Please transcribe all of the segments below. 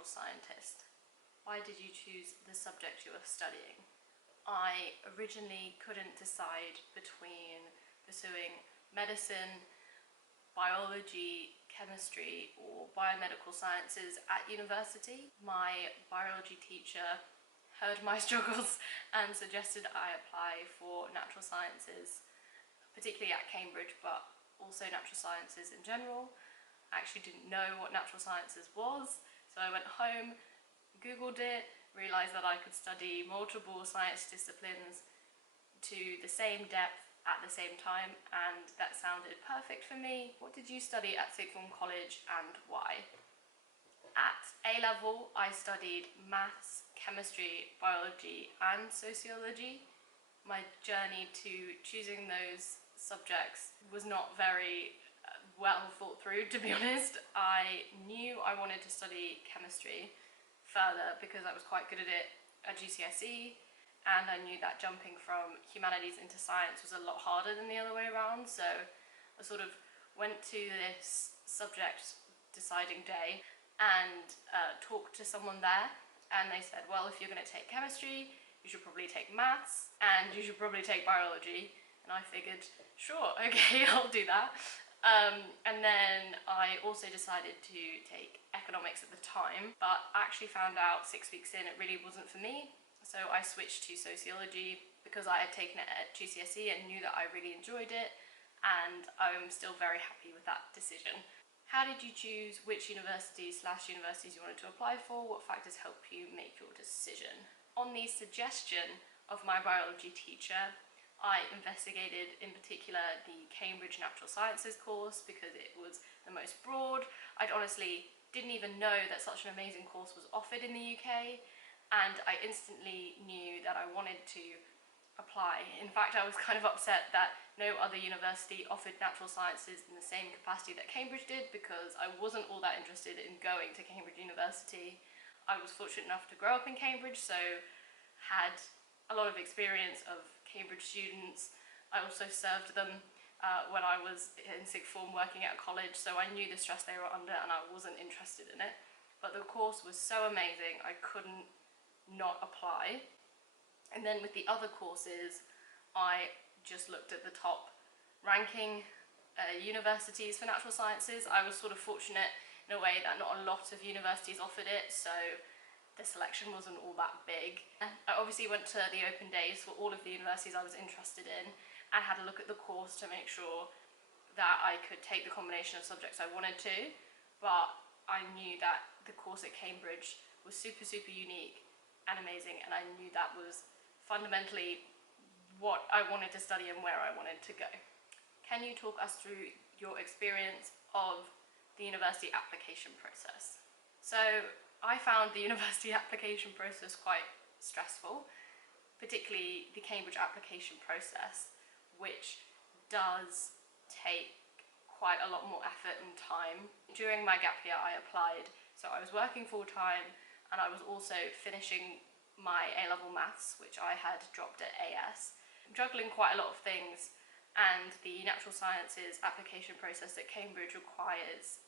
natural scientist. Why did you choose the subject you were studying? I originally couldn't decide between pursuing medicine, biology, chemistry or biomedical sciences at university. My biology teacher heard my struggles and suggested I apply for natural sciences, particularly at Cambridge, but also natural sciences in general. I actually didn't know what natural sciences was, so I went home, googled it, realised that I could study multiple science disciplines to the same depth at the same time, and that sounded perfect for me. What did you study at sixth form college and why? At A-level I studied maths, chemistry, biology and sociology. My journey to choosing those subjects was not very well thought through, to be honest. I knew I wanted to study chemistry further because I was quite good at it at GCSE, and I knew that jumping from humanities into science was a lot harder than the other way around, so I sort of went to this subject deciding day and talked to someone there, and they said, well, if you're going to take chemistry, you should probably take maths and you should probably take biology. And I figured, sure, okay, I'll do that. And then I also decided to take economics at the time, but I actually found out 6 weeks in it really wasn't for me. So I switched to sociology because I had taken it at GCSE and knew that I really enjoyed it, and I'm still very happy with that decision. How did you choose which universities you wanted to apply for? What factors helped you make your decision? On the suggestion of my biology teacher, I investigated in particular the Cambridge Natural Sciences course because it was the most broad. I'd honestly didn't even know that such an amazing course was offered in the UK, and I instantly knew that I wanted to apply. In fact, I was kind of upset that no other university offered natural sciences in the same capacity that Cambridge did, because I wasn't all that interested in going to Cambridge University. I was fortunate enough to grow up in Cambridge, so had a lot of experience of Cambridge students. I also served them when I was in sixth form working at a college, so I knew the stress they were under and I wasn't interested in it. But the course was so amazing, I couldn't not apply. And then with the other courses, I just looked at the top ranking universities for natural sciences. I was sort of fortunate in a way that not a lot of universities offered it, so the selection wasn't all that big. I obviously went to the open days for all of the universities I was interested in and had a look at the course to make sure that I could take the combination of subjects I wanted to, but I knew that the course at Cambridge was super unique and amazing, and I knew that was fundamentally what I wanted to study and where I wanted to go. Can you talk us through your experience of the university application process? So I found the university application process quite stressful, particularly the Cambridge application process, which does take quite a lot more effort and time. During my gap year I applied, so I was working full-time and I was also finishing my A-level maths, which I had dropped at AS. I'm juggling quite a lot of things, and the natural sciences application process at Cambridge requires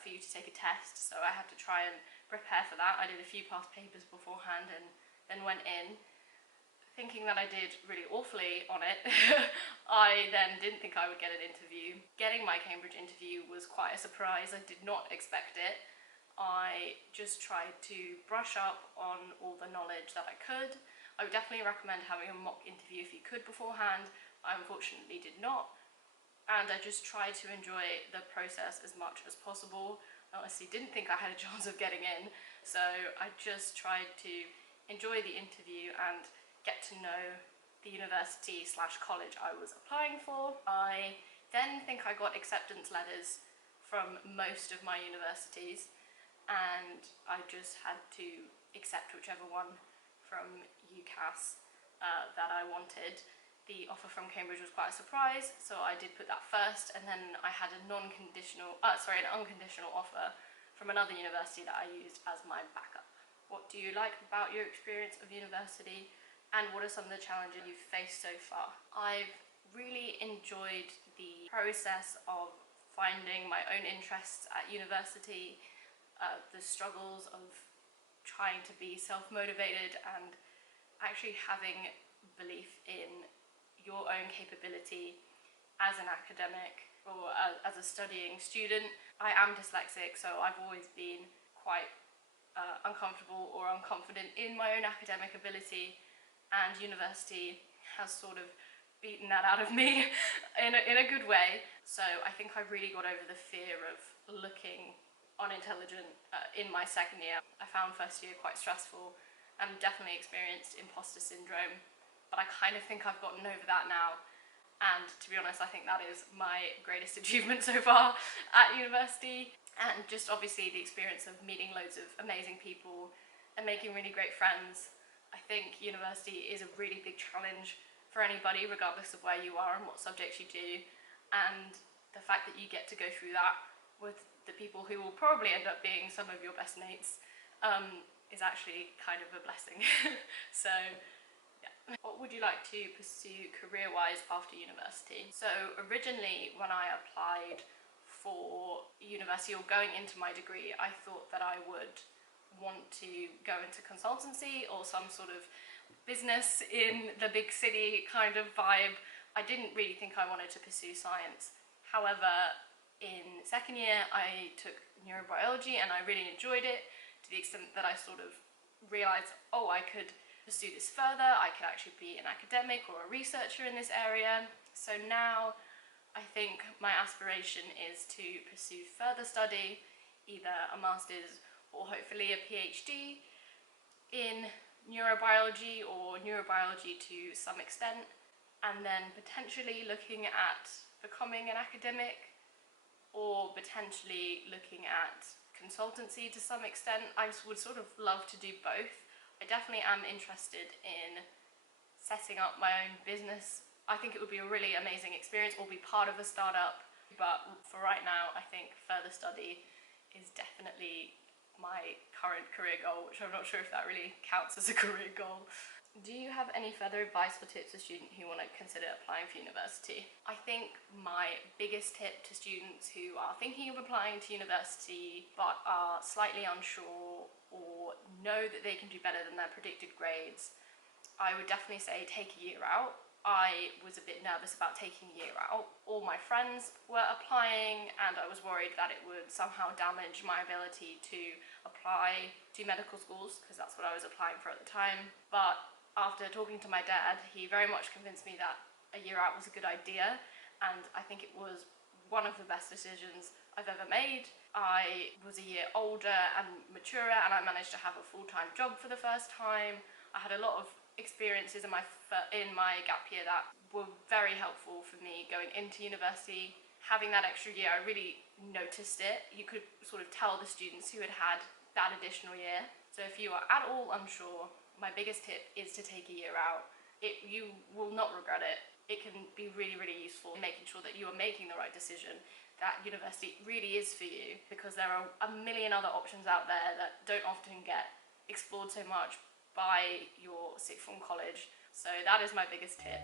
for you to take a test, so I had to try and prepare for that. I did a few past papers beforehand and then went in thinking that I did really awfully on it. I then didn't think I would get an interview. Getting my Cambridge interview was quite a surprise. I did not expect it. I just tried to brush up on all the knowledge that I could. I would definitely recommend having a mock interview if you could beforehand. I unfortunately did not, and I just tried to enjoy the process as much as possible. I honestly didn't think I had a chance of getting in, so I just tried to enjoy the interview and get to know the university / college I was applying for. I then think I got acceptance letters from most of my universities, and I just had to accept whichever one from UCAS that I wanted. The offer from Cambridge was quite a surprise, so I did put that first, and then I had an unconditional offer from another university that I used as my backup. What do you like about your experience of university, and what are some of the challenges you've faced so far? I've really enjoyed the process of finding my own interests at university. the struggles of trying to be self-motivated and actually having belief in your own capability as an academic or as a studying student. I am dyslexic, so I've always been quite uncomfortable or unconfident in my own academic ability, and university has sort of beaten that out of me in a good way. So I think I really got over the fear of looking unintelligent in my second year. I found first year quite stressful and definitely experienced imposter syndrome, but I kind of think I've gotten over that now. And to be honest, I think that is my greatest achievement so far at university. And just obviously the experience of meeting loads of amazing people and making really great friends. I think university is a really big challenge for anybody, regardless of where you are and what subjects you do. And the fact that you get to go through that with the people who will probably end up being some of your best mates is actually kind of a blessing. So yeah. What would you like to pursue career-wise after university? So originally when I applied for university or going into my degree, I thought that I would want to go into consultancy or some sort of business in the big city kind of vibe. I didn't really think I wanted to pursue science. However, in second year I took neurobiology and I really enjoyed it, to the extent that I sort of realised, oh, I could pursue this further, I could actually be an academic or a researcher in this area. So now I think my aspiration is to pursue further study, either a master's or hopefully a PhD in neurobiology or neurobiology to some extent, and then potentially looking at becoming an academic or potentially looking at consultancy to some extent. I would sort of love to do both. I definitely am interested in setting up my own business. I think it would be a really amazing experience, or be part of a startup, but for right now I think further study is definitely my current career goal, which I'm not sure if that really counts as a career goal. Do you have any further advice or tips for students who want to consider applying for university? I think my biggest tip to students who are thinking of applying to university but are slightly unsure or know that they can do better than their predicted grades, I would definitely say take a year out. I was a bit nervous about taking a year out. All my friends were applying and I was worried that it would somehow damage my ability to apply to medical schools, because that's what I was applying for at the time. But after talking to my dad, he very much convinced me that a year out was a good idea, and I think it was one of the best decisions I've ever made. I was a year older and maturer, and I managed to have a full-time job for the first time. I had a lot of experiences in my gap year that were very helpful for me going into university. Having that extra year, I really noticed it. You could sort of tell the students who had had that additional year. So if you are at all unsure, my biggest tip is to take a year out. You will not regret it. It can be really, really useful in making sure that you are making the right decision, that university really is for you, because there are a million other options out there that don't often get explored so much by your sixth form college. So that is my biggest tip.